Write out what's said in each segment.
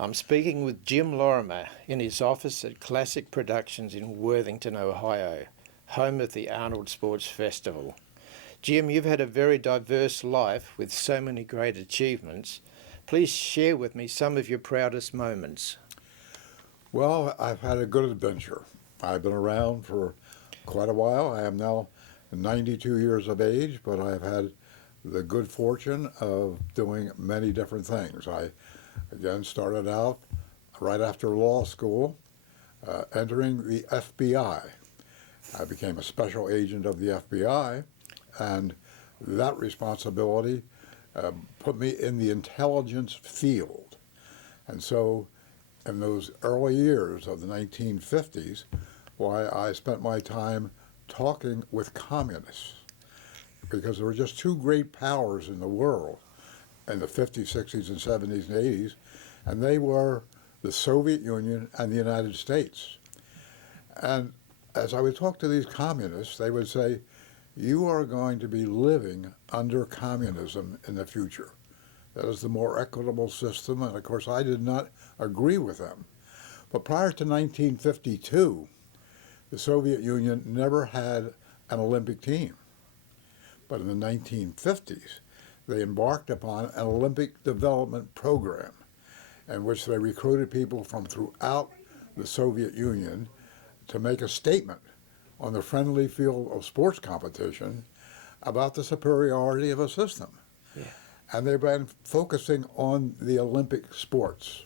I'm speaking with Jim Lorimer in his office at Classic Productions in Worthington, Ohio, home of the Arnold Sports Festival. Jim, you've had a very diverse life with so many great achievements. Please share with me some of your proudest moments. Well, I've had a good adventure. I've been around for quite a while. I am now 92 years of age, but I've had the good fortune of doing many different things. I, again, started out right after law school, entering the FBI. I became a special agent of the FBI, and that responsibility put me in the intelligence field. And so in those early years of the 1950s, why I spent my time talking with communists, because there were just two great powers in the world in the 50s, 60s, and 70s, and 80s, and they were the Soviet Union and the United States. And as I would talk to these communists, they would say, you are going to be living under communism in the future. That is the more equitable system, and of course I did not agree with them. But prior to 1952, the Soviet Union never had an Olympic team. But in the 1950s, they embarked upon an Olympic development program in which they recruited people from throughout the Soviet Union to make a statement on the friendly field of sports competition about the superiority of a system. Yeah. And they've been focusing on the Olympic sports.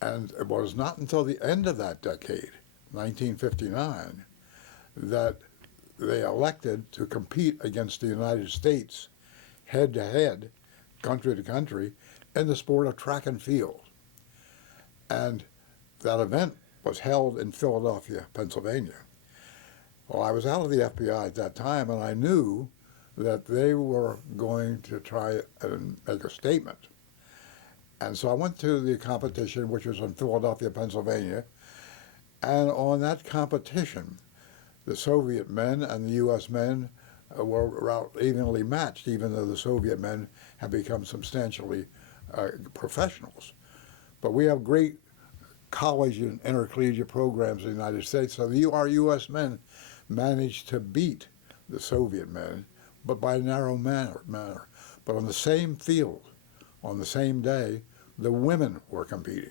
And it was not until the end of that decade, 1959, that they elected to compete against the United States head-to-head, country to country, in the sport of track and field. And that event was held in Philadelphia, Pennsylvania. Well, I was out of the FBI at that time, and I knew that they were going to try and make a statement. And so I went to the competition, which was in Philadelphia, Pennsylvania, and on that competition, the Soviet men and the U.S. men were evenly matched, even though the Soviet men had become substantially professionals. But we have great college and intercollegiate programs in the United States, so our U.S. men managed to beat the Soviet men, but by a narrow manner. But on the same field, on the same day, the women were competing.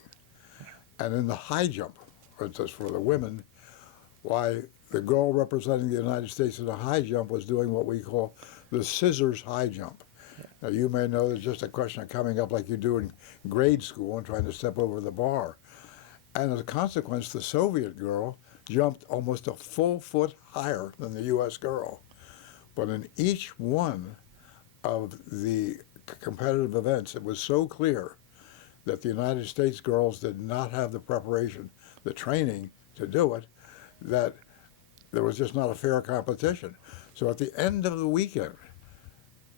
And in the high jump, for instance, for the women, why the girl representing the United States in the high jump was doing what we call the scissors high jump. Now, you may know there's just a question of coming up like you do in grade school and trying to step over the bar. And as a consequence, the Soviet girl jumped almost a full foot higher than the U.S. girl. But in each one of the competitive events, it was so clear that the United States girls did not have the preparation, the training to do it, that there was just not a fair competition. So at the end of the weekend,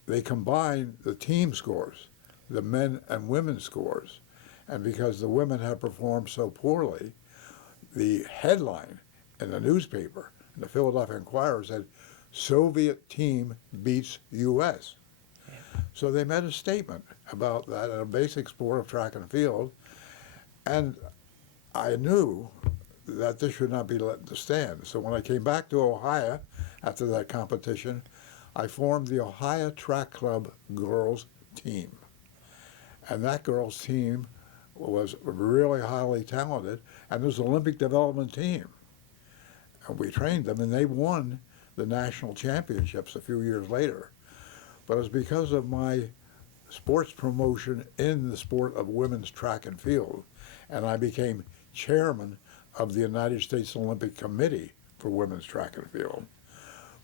they combined the team scores, the men and women scores, and because the women had performed so poorly, the headline in the newspaper, in the Philadelphia Inquirer, said, Soviet team beats U.S. So they made a statement about that in a basic sport of track and field, and I knew that this should not be let to stand. So when I came back to Ohio after that competition, I formed the Ohio Track Club girls team. And that girls team was really highly talented, and it was an Olympic development team. And we trained them, and they won the national championships a few years later. But it was because of my sports promotion in the sport of women's track and field, and I became chairman of the United States Olympic Committee for women's track and field.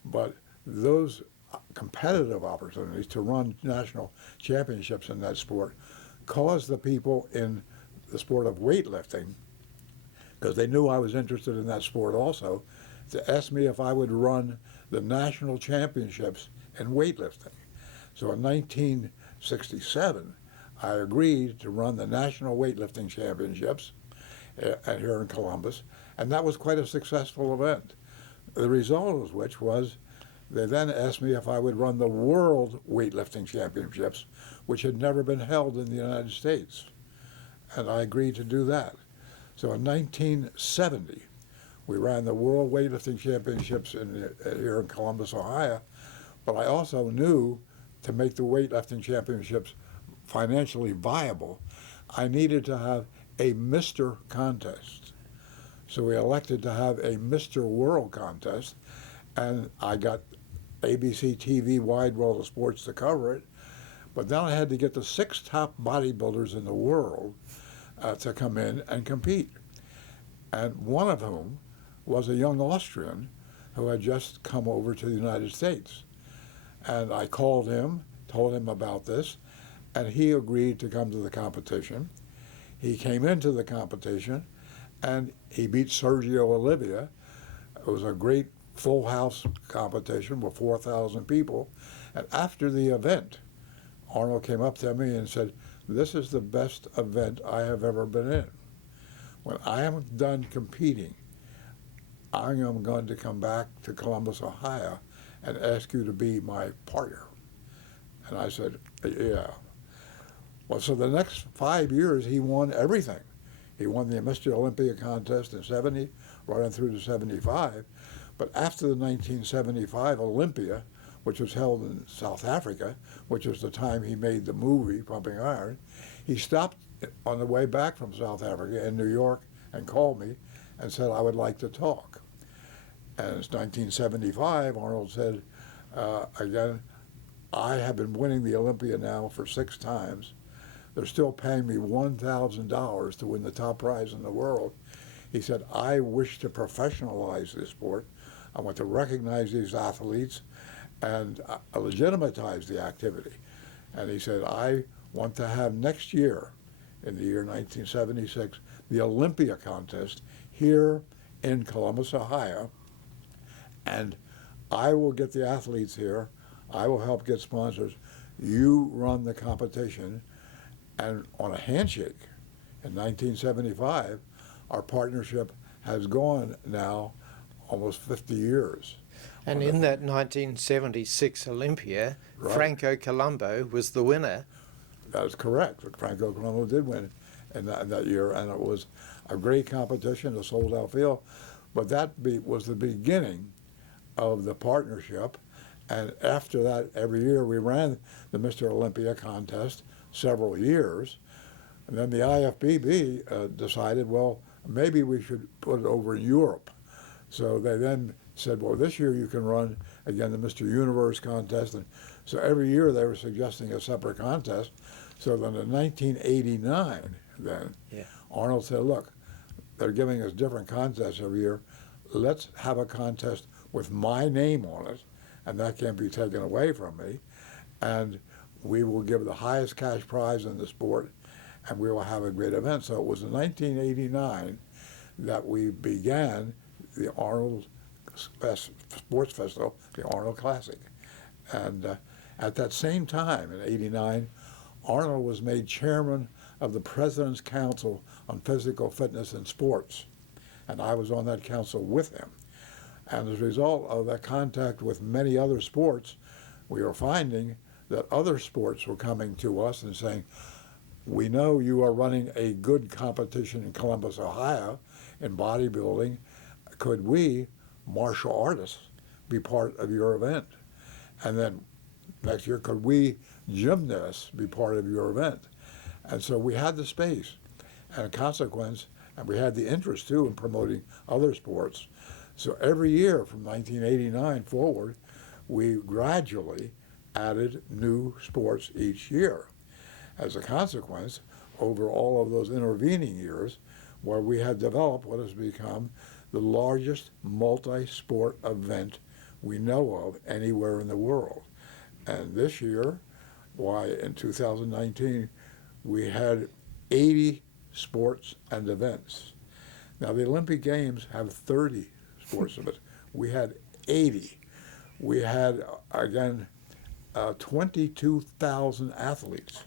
But those competitive opportunities to run national championships in that sport caused the people in the sport of weightlifting, because they knew I was interested in that sport also, to ask me if I would run the national championships in weightlifting. So in 1967, I agreed to run the national weightlifting championships here in Columbus, and that was quite a successful event. The result of which was they then asked me if I would run the World Weightlifting Championships, which had never been held in the United States. and I agreed to do that. So in 1970, we ran the World Weightlifting Championships here in Columbus, Ohio, but I also knew to make the weightlifting championships financially viable, I needed to have a Mr. contest. So we elected to have a Mr. World contest, and I got ABC TV Wide World of Sports to cover it, but then I had to get the 6 top bodybuilders in the world to come in and compete. And one of whom was a young Austrian who had just come over to the United States. And I called him, told him about this, and he agreed to come to the competition. He came into the competition, and he beat Sergio Olivia. It was a great full house competition with 4,000 people. And after the event, Arnold came up to me and said, "This is the best event I have ever been in. When I am done competing, I am going to come back to Columbus, Ohio, and ask you to be my partner." And I said, "Yeah." Well, so the next 5 years, he won everything. He won the Mr. Olympia contest in 70, right on through to 75. But after the 1975 Olympia, which was held in South Africa, which was the time he made the movie Pumping Iron, he stopped on the way back from South Africa in New York and called me and said, "I would like to talk." And it's 1975, Arnold said, again, "I have been winning the Olympia now for 6 times. They're still paying me $1,000 to win the top prize in the world." He said, "I wish to professionalize this sport. I want to recognize these athletes and legitimatize the activity." And he said, "I want to have next year, in the year 1976, the Olympia contest here in Columbus, Ohio, and I will get the athletes here. I will help get sponsors. You run the competition." And on a handshake in 1975, our partnership has gone now almost 50 years. And in that 1976 Olympia, Right. Franco Columbu was the winner. That is correct. Franco Columbu did win in that year, and it was a great competition, a sold-out field. But that was the beginning of the partnership. And after that, every year we ran the Mr. Olympia contest several years. And then the IFBB decided, well, maybe we should put it over in Europe. So they then said, well, this year you can run, again, the Mr. Universe contest. And so every year they were suggesting a separate contest. So then in 1989, Arnold said, look, they're giving us different contests every year. Let's have a contest with my name on it, and that can't be taken away from me. And we will give the highest cash prize in the sport, and we will have a great event. So it was in 1989 that we began the Arnold Sports Festival, the Arnold Classic. And at that same time, in '89, Arnold was made chairman of the President's Council on Physical Fitness and Sports. And I was on that council with him. And as a result of that contact with many other sports, we were finding that other sports were coming to us and saying, we know you are running a good competition in Columbus, Ohio, in bodybuilding. Could we, martial artists, be part of your event? And then next year, could we, gymnasts, be part of your event? And so we had the space and a consequence, and we had the interest, too, in promoting other sports. So every year from 1989 forward, we gradually added new sports each year. As a consequence, over all of those intervening years, where we had developed what has become the largest multi-sport event we know of anywhere in the world. And this year, in 2019, we had 80 sports and events. Now, the Olympic Games have 30 sports events. We had 80. We had, again, 22,000 athletes,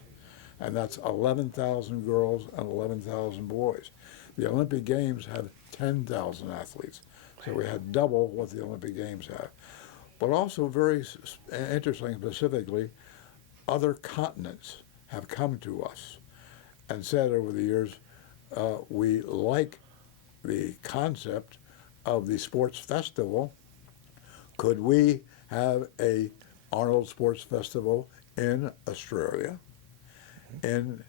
and that's 11,000 girls and 11,000 boys. The Olympic Games have 10,000 athletes, so we had double what the Olympic Games have. But also very interesting, specifically, other continents have come to us. and said over the years, we like the concept of the sports festival. Could we have a Arnold Sports Festival in Australia, in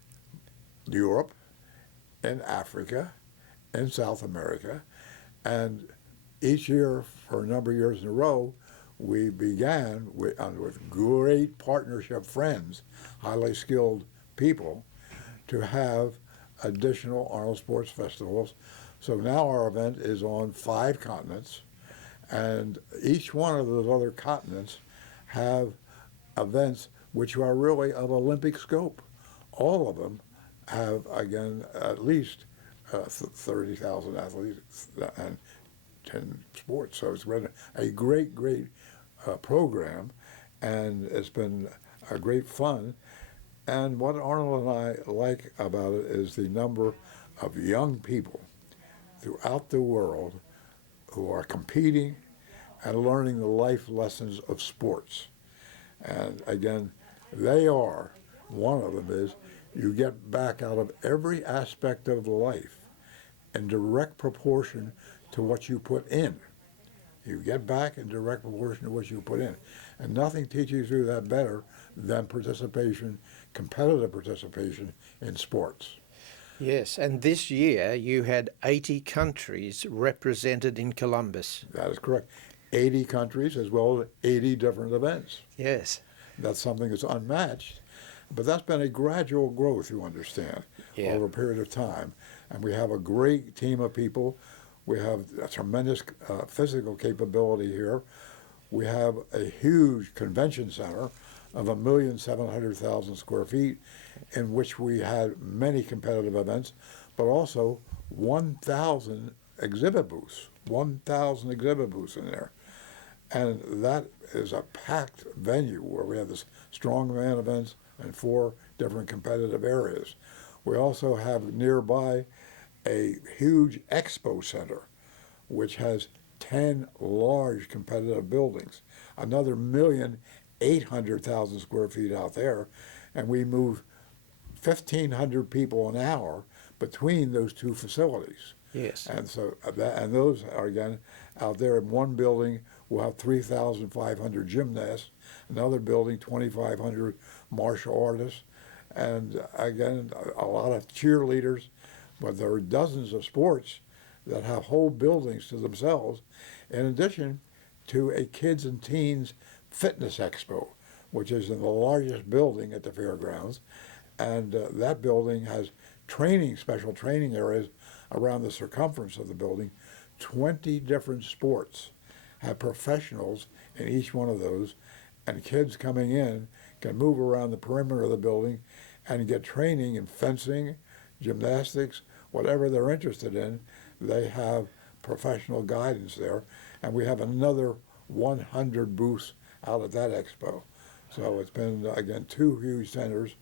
Europe, in Africa, in South America? And each year, for a number of years in a row, we began with great partnership friends, highly skilled people, to have additional Arnold Sports Festivals. So now our event is on 5 continents, and each one of those other continents have events which are really of Olympic scope. All of them have, again, at least 30,000 athletes and 10 sports. So it's been a great, great program, and it's been a great fun. And what Arnold and I like about it is the number of young people throughout the world who are competing and learning the life lessons of sports. And again, they are, one of them is, you get back out of every aspect of life in direct proportion to what you put in. You get back in direct proportion to what you put in. And nothing teaches you that better than participation, competitive participation in sports. Yes, and this year you had 80 countries represented in Columbus. That is correct. 80 countries as well as 80 different events. Yes. That's something that's unmatched, but that's been a gradual growth, you understand, over a period of time. And we have a great team of people. We have a tremendous physical capability here. We have a huge convention center of 1,700,000 square feet in which we had many competitive events, but also 1,000 exhibit booths, 1,000 exhibit booths in there. And that is a packed venue where we have this strongman events and 4 different competitive areas. We also have nearby a huge expo center, which has 10 large competitive buildings, another 1,800,000 square feet out there, and we move 1,500 people an hour between those 2 facilities. Yes. And so and those are, again, out there in one building, we'll have 3,500 gymnasts, another building, 2,500 martial artists, and again, a lot of cheerleaders. But there are dozens of sports that have whole buildings to themselves, in addition to a kids and teens fitness expo, which is in the largest building at the fairgrounds. And that building has special training areas around the circumference of the building. 20 different sports have professionals in each one of those, and kids coming in can move around the perimeter of the building and get training in fencing, gymnastics, whatever they're interested in. They have professional guidance there, and we have another 100 booths out at that expo. So it's been, again, 2 huge centers.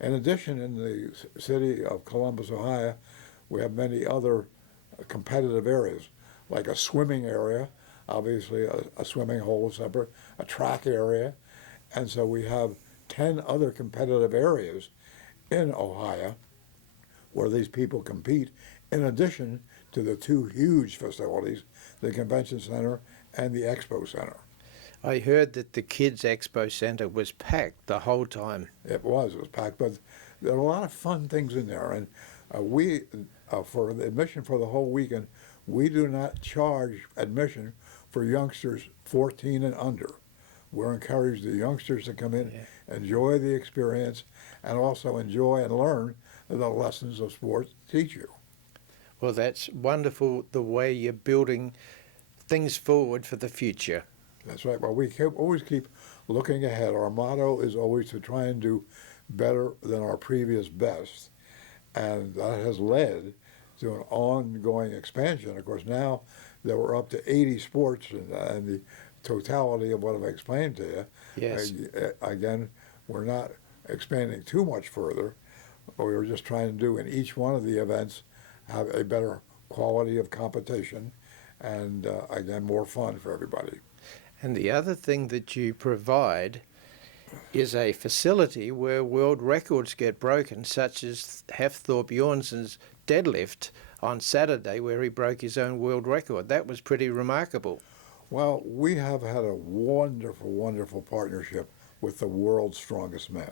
In addition, in the city of Columbus, Ohio, we have many other competitive areas, like a swimming area, obviously a swimming hole separate, a track area, and so we have 10 other competitive areas in Ohio where these people compete, in addition to the 2 huge facilities, the Convention Center and the Expo Center. I heard that the Kids Expo Center was packed the whole time. It was packed, but there are a lot of fun things in there. And we, for the admission for the whole weekend, we do not charge admission for youngsters 14 and under. We're encouraged the youngsters to come in, enjoy the experience, and also enjoy and learn the lessons of sports teach you. Well, that's wonderful, the way you're building things forward for the future. That's right. Well, we always keep looking ahead. Our motto is always to try and do better than our previous best, and that has led to an ongoing expansion. Of course, now that we're up to 80 sports and the totality of what I've explained to you, Yes. Again, we're not expanding too much further. We were just trying to do in each one of the events have a better quality of competition and, again, more fun for everybody. And the other thing that you provide is a facility where world records get broken, such as Hafthorpe Bjornsson's deadlift on Saturday, where he broke his own world record. That was pretty remarkable. Well, we have had a wonderful, wonderful partnership with the world's strongest men.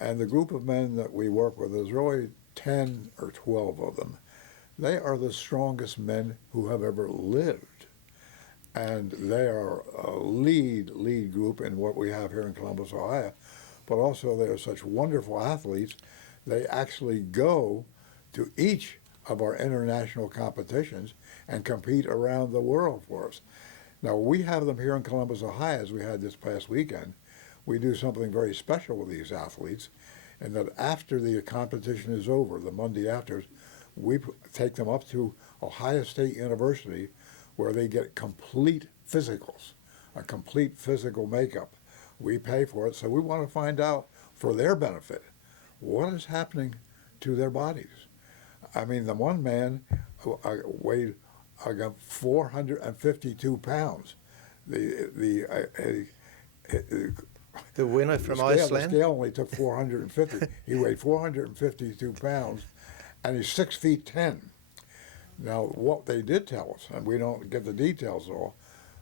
And the group of men that we work with is really 10 or 12 of them. They are the strongest men who have ever lived. And they are a lead group in what we have here in Columbus, Ohio. But also they are such wonderful athletes, they actually go to each of our international competitions and compete around the world for us. Now, we have them here in Columbus, Ohio, as we had this past weekend. We do something very special with these athletes, and that after the competition is over, the Monday after, we take them up to Ohio State University, where they get complete physicals, a complete physical makeup. We pay for it, so we want to find out, for their benefit, what is happening to their bodies. I mean, the one man weighed 452 pounds. The winner from the Iceland? scale only took 450. He weighed 452 pounds, and he's 6 feet 10. Now, what they did tell us, and we don't get the details all,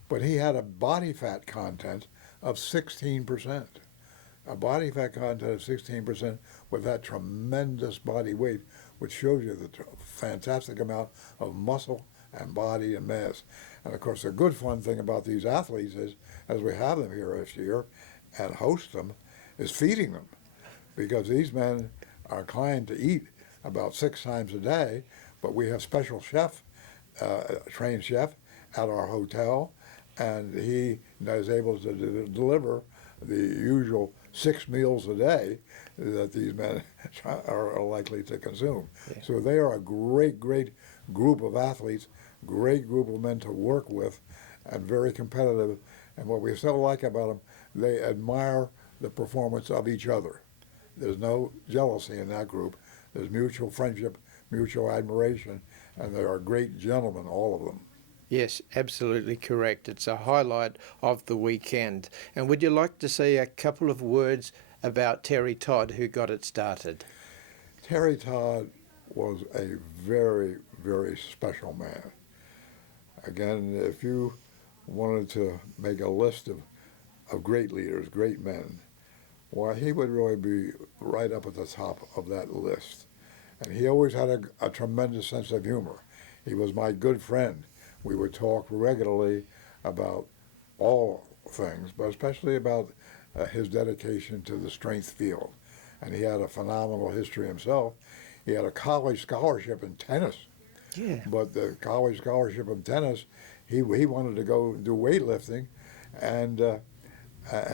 but he had a body fat content of 16%. A body fat content of 16% with that tremendous body weight, which shows you the fantastic amount of muscle and body and mass. And of course, the good fun thing about these athletes is, as we have them here this year and host them, is feeding them. Because these men are inclined to eat about 6 times a day, but we have special chef, trained chef at our hotel, and he is able to deliver the usual 6 meals a day that these men are likely to consume. Yeah. So they are a great group of athletes, great group of men to work with, and very competitive. And what we so like about them, they admire the performance of each other. There's no jealousy in that group. There's mutual friendship, mutual admiration, and they are great gentlemen, all of them. Yes, absolutely correct. It's a highlight of the weekend. And would you like to say a couple of words about Terry Todd, who got it started? Terry Todd was a very, very special man. Again, if you wanted to make a list of great leaders, great men, why, he would really be right up at the top of that list. And he always had a tremendous sense of humor. He was my good friend. We would talk regularly about all things, but especially about his dedication to the strength field. And he had a phenomenal history himself. He had a college scholarship in tennis. Yeah. But the college scholarship in tennis, he wanted to go do weightlifting, and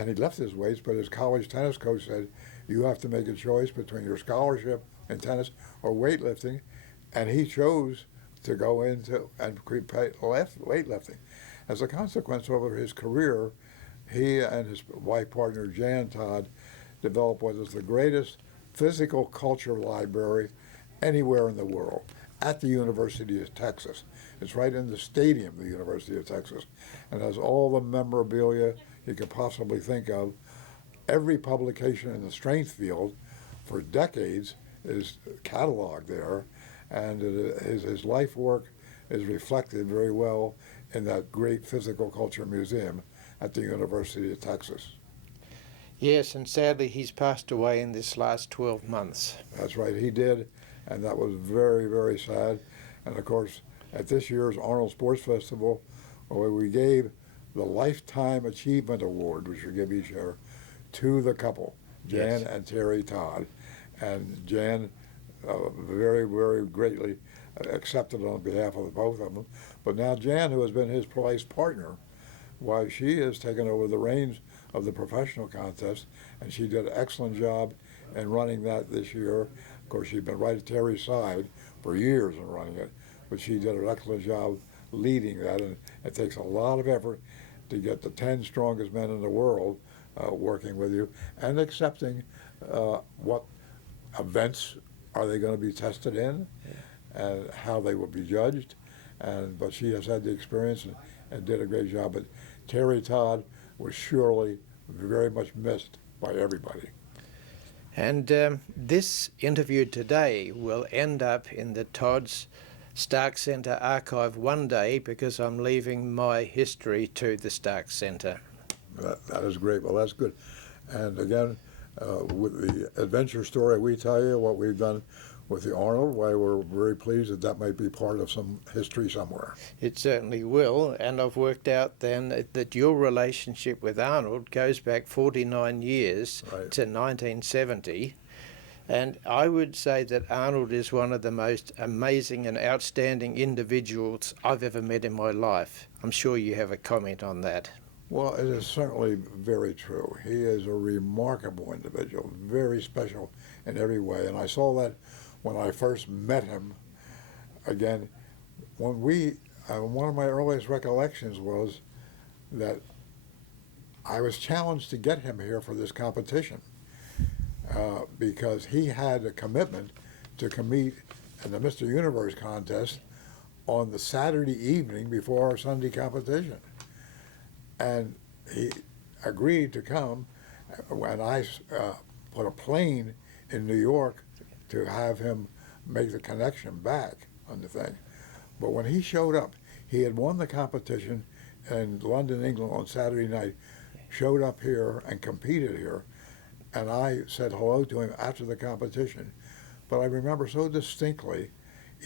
he left his weights, but his college tennis coach said, you have to make a choice between your scholarship in tennis or weightlifting, and he chose to go into and weightlifting. As a consequence, over his career, he and his wife partner Jan Todd developed what is the greatest physical culture library anywhere in the world, at the University of Texas. It's right in the stadium of the University of Texas, and has all the memorabilia you could possibly think of. Every publication in the strength field for decades is cataloged there, and his life work is reflected very well in that great physical culture museum at the University of Texas. Yes, and sadly he's passed away in this last 12 months. That's right, he did, and that was very, very sad. And of course, at this year's Arnold Sports Festival, we gave the Lifetime Achievement Award, which we give each year, to the couple, Jan Yes. and Terry Todd. And Jan very, very greatly accepted on behalf of both of them. But now Jan, who has been his place partner, why, she has taken over the reins of the professional contest, and she did an excellent job in running that this year. Of course, she's been right at Terry's side for years in running it, but she did an excellent job leading that, and it takes a lot of effort to get the 10 strongest men in the world working with you and accepting what events are they going to be tested in, and how they will be judged. But she has had the experience and did a great job. But Terry Todd was surely very much missed by everybody. And this interview today will end up in the Todd's Stark Centre archive one day, because I'm leaving my history to the Stark Centre. That is great. Well, that's good. And again, with the adventure story we tell you, what we've done with the Arnold, why we're very pleased that that might be part of some history somewhere. It certainly will, and I've worked out then that your relationship with Arnold goes back 49 years Right. to 1970, and I would say that Arnold is one of the most amazing and outstanding individuals I've ever met in my life. I'm sure you have a comment on that. Well, it is certainly very true. He is a remarkable individual, very special in every way, and I saw that when I first met him. Again, when one of my earliest recollections was that I was challenged to get him here for this competition because he had a commitment to compete in the Mr. Universe contest on the Saturday evening before our Sunday competition. And he agreed to come, and I put a plane in New York to have him make the connection back on the thing. But when he showed up, he had won the competition in London, England on Saturday night, showed up here and competed here, and I said hello to him after the competition. But I remember so distinctly,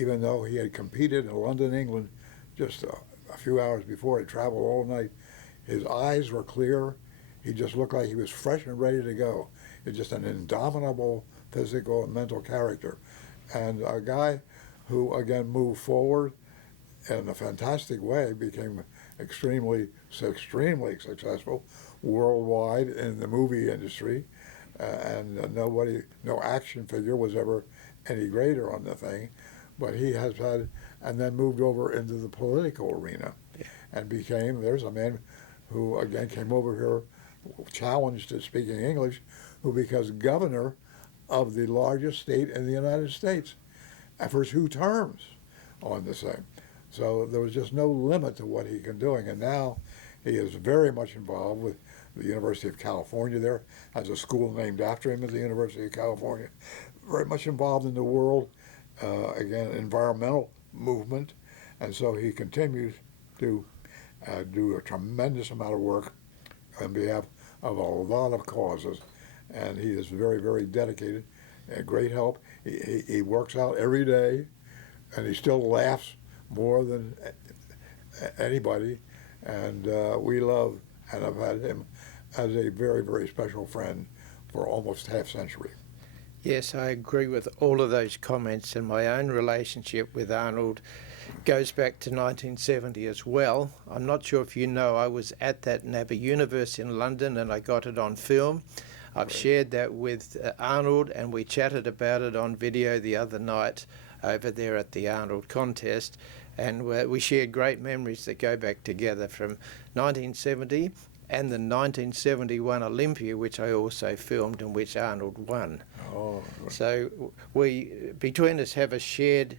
even though he had competed in London, England just a few hours before, he traveled all night, his eyes were clear, he just looked like he was fresh and ready to go. It's just an indomitable physical and mental character, and a guy who again moved forward in a fantastic way, became extremely successful worldwide in the movie industry, and no action figure was ever any greater on the thing, but he has had, and then moved over into the political arena, and there's a man who again came over here challenged at speaking English, who becomes governor of the largest state in the United States for 2 terms on the same. So there was just no limit to what he can doing, and now he is very much involved with the University of California. There has a school named after him at the University of California. Very much involved in the world, again, environmental movement, and so he continues to do a tremendous amount of work on behalf of a lot of causes, and he is very, very dedicated, a great help. He works out every day, and he still laughs more than anybody, and we love and have had him as a very, very special friend for almost half century. Yes, I agree with all of those comments, and my own relationship with Arnold goes back to 1970 as well. I'm not sure if you know, I was at that NABA Universe in London, and I got it on film. I've shared that with Arnold, and we chatted about it on video the other night over there at the Arnold contest, and we shared great memories that go back together from 1970 and the 1971 Olympia, which I also filmed and which Arnold won. Oh, so we, between us, have a shared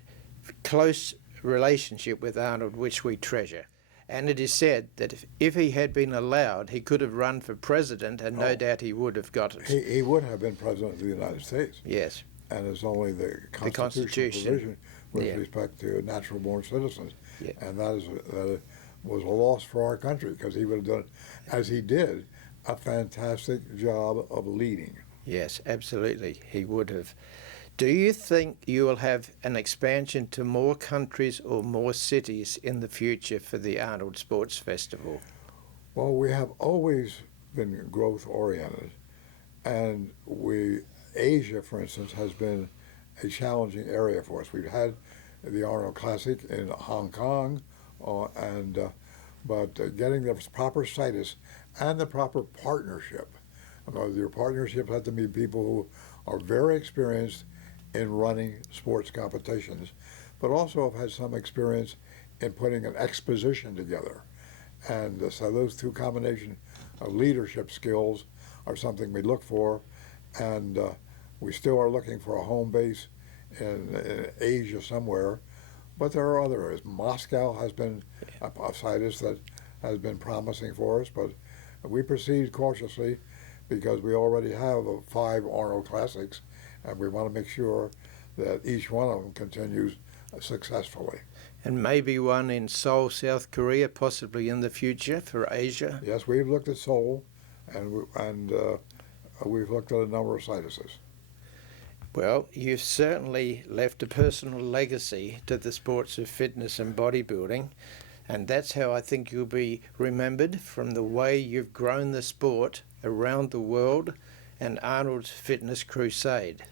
close relationship with Arnold, which we treasure. And it is said that if he had been allowed, he could have run for president, and no doubt he would have got it. He would have been president of the United States. Yes. And it's only the Constitution provision with respect to natural-born citizens. Yeah. And that was a loss for our country, because he would have done, as he did, a fantastic job of leading. Yes, absolutely, he would have. Do you think you will have an expansion to more countries or more cities in the future for the Arnold Sports Festival? Well, we have always been growth-oriented, and Asia, for instance, has been a challenging area for us. We've had the Arnold Classic in Hong Kong, but getting the proper situs and the proper partnership. Your partnership had to be people who are very experienced in running sports competitions, but also have had some experience in putting an exposition together. And so those two combination of leadership skills are something we look for, and we still are looking for a home base in Asia somewhere, but there are other areas. Moscow has been a situs that has been promising for us, but We proceed cautiously because we already have 5 Arnold Classics, and we want to make sure that each one of them continues successfully. And maybe one in Seoul, South Korea, possibly in the future for Asia. Yes, we've looked at Seoul, and we've looked at a number of sites. Well, you've certainly left a personal legacy to the sports of fitness and bodybuilding, and that's how I think you'll be remembered, from the way you've grown the sport around the world and Arnold's fitness crusade.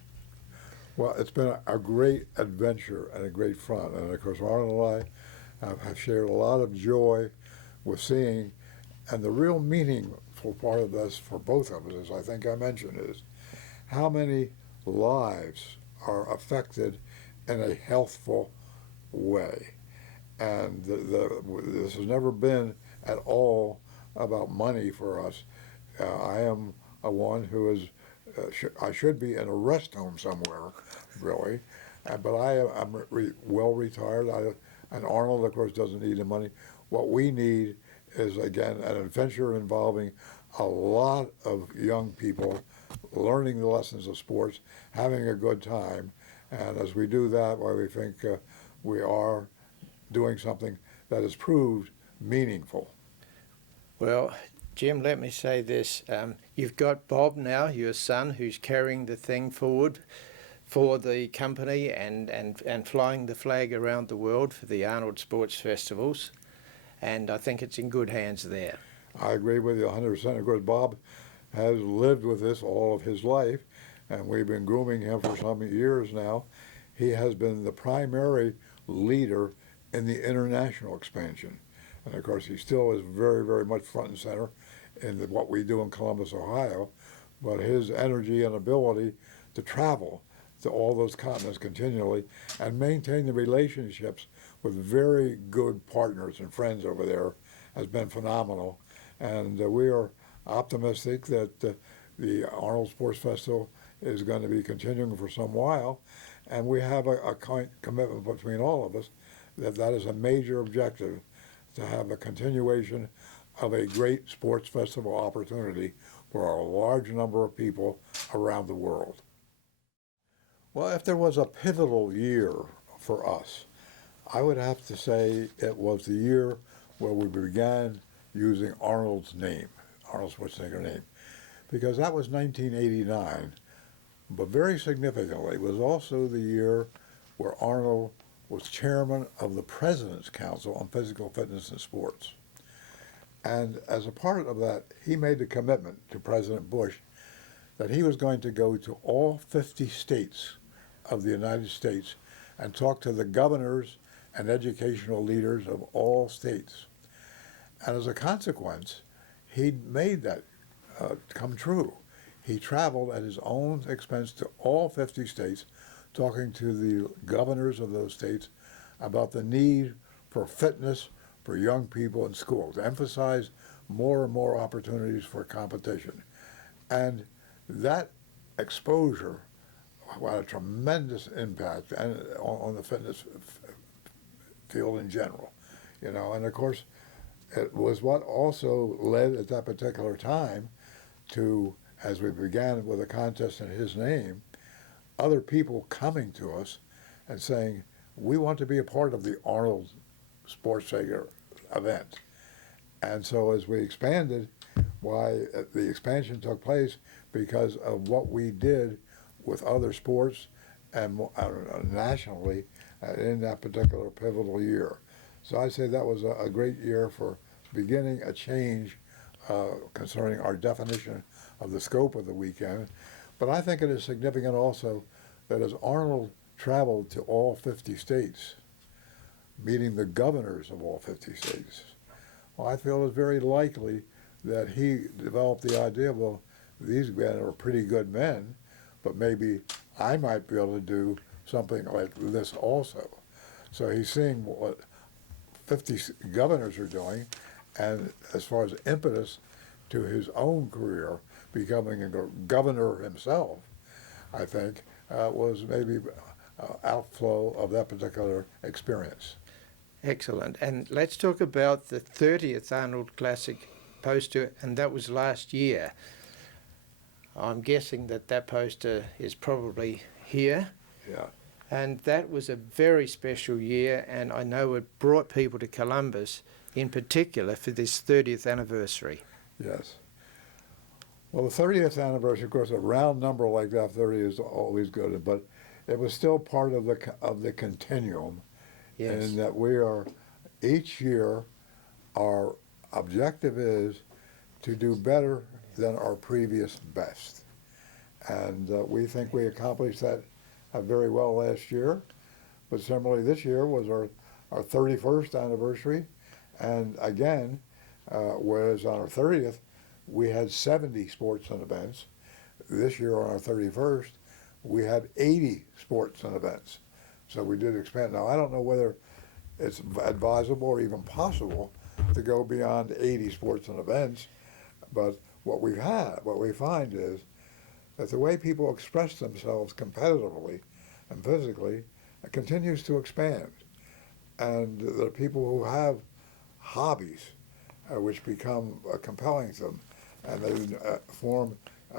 Well, it's been a great adventure and a great fun, and of course Arnold and I have shared a lot of joy with seeing, and the real meaningful part of this for both of us, as I think I mentioned, is how many lives are affected in a healthful way. And this has never been at all about money for us. I am a one who is, I should be in a rest home somewhere, really, but I'm well retired. And Arnold, of course, doesn't need the money. What we need is, again, an adventure involving a lot of young people learning the lessons of sports, having a good time, and as we do that, well, we think we are doing something that has proved meaningful. Well, Jim, let me say this. You've got Bob now, your son, who's carrying the thing forward for the company and flying the flag around the world for the Arnold Sports Festivals, and I think it's in good hands there. I agree with you 100%. Of course, Bob has lived with this all of his life, and we've been grooming him for some years now. He has been the primary leader in the international expansion. And of course, he still is very, very much front and center in what we do in Columbus, Ohio, but his energy and ability to travel to all those continents continually and maintain the relationships with very good partners and friends over there has been phenomenal. And we are optimistic that the Arnold Sports Festival is going to be continuing for some while, and we have a commitment between all of us that is a major objective, to have a continuation of a great sports festival opportunity for a large number of people around the world. Well, if there was a pivotal year for us, I would have to say it was the year where we began using Arnold's name, Arnold Schwarzenegger name, because that was 1989, but very significantly, it was also the year where Arnold was chairman of the President's Council on Physical Fitness and Sports. And as a part of that, he made the commitment to President Bush that he was going to go to all 50 states of the United States and talk to the governors and educational leaders of all states. And as a consequence, he made that come true. He traveled at his own expense to all 50 states, talking to the governors of those states about the need for fitness for young people in school, to emphasize more and more opportunities for competition. And that exposure had a tremendous impact on the fitness field in general, you know. And of course, it was what also led at that particular time to, as we began with a contest in his name, other people coming to us and saying, we want to be a part of the Arnold Sports event. And so as we expanded, why the expansion took place because of what we did with other sports and nationally in that particular pivotal year. So I'd say that was a great year for beginning a change concerning our definition of the scope of the weekend. But I think it is significant also that as Arnold traveled to all 50 states, meeting the governors of all 50 states, well, I feel it's very likely that he developed the idea, well, these men are pretty good men, but maybe I might be able to do something like this also. So he's seeing what 50 governors are doing, and as far as impetus to his own career, becoming a governor himself, I think, was maybe outflow of that particular experience. Excellent. And let's talk about the 30th Arnold Classic poster, and that was last year. I'm guessing that poster is probably here. Yeah. And that was a very special year, and I know it brought people to Columbus in particular for this 30th anniversary. Yes. Well, the 30th anniversary, of course, a round number like that, 30 is always good, but it was still part of the continuum. Yes. In that we are, each year, our objective is to do better than our previous best. And we think we accomplished that very well last year. But similarly, this year was our 31st anniversary. And again, whereas on our 30th, we had 70 sports and events. This year on our 31st, we had 80 sports and events. So we did expand. Now, I don't know whether it's advisable or even possible to go beyond 80 sports and events, but what we find is that the way people express themselves competitively and physically continues to expand. And the people who have hobbies which become compelling to them, and they form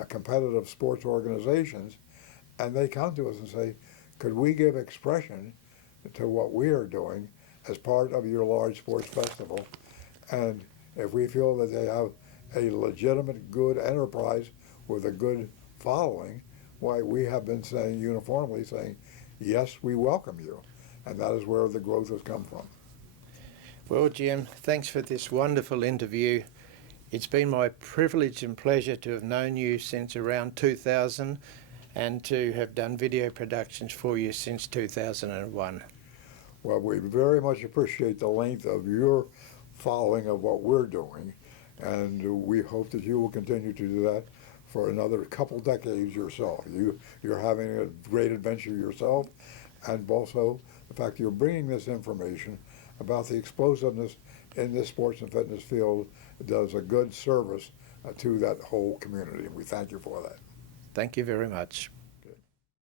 competitive sports organizations, and they come to us and say, could we give expression to what we are doing as part of your large sports festival? And if we feel that they have a legitimate good enterprise with a good following, why, we have been saying uniformly, saying, yes, we welcome you. And that is where the growth has come from. Well, Jim, thanks for this wonderful interview. It's been my privilege and pleasure to have known you since around 2000 and to have done video productions for you since 2001. Well, we very much appreciate the length of your following of what we're doing, and we hope that you will continue to do that for another couple decades yourself. You're having a great adventure yourself, and also the fact that you're bringing this information about the explosiveness in this sports and fitness field does a good service to that whole community, and we thank you for that. Thank you very much.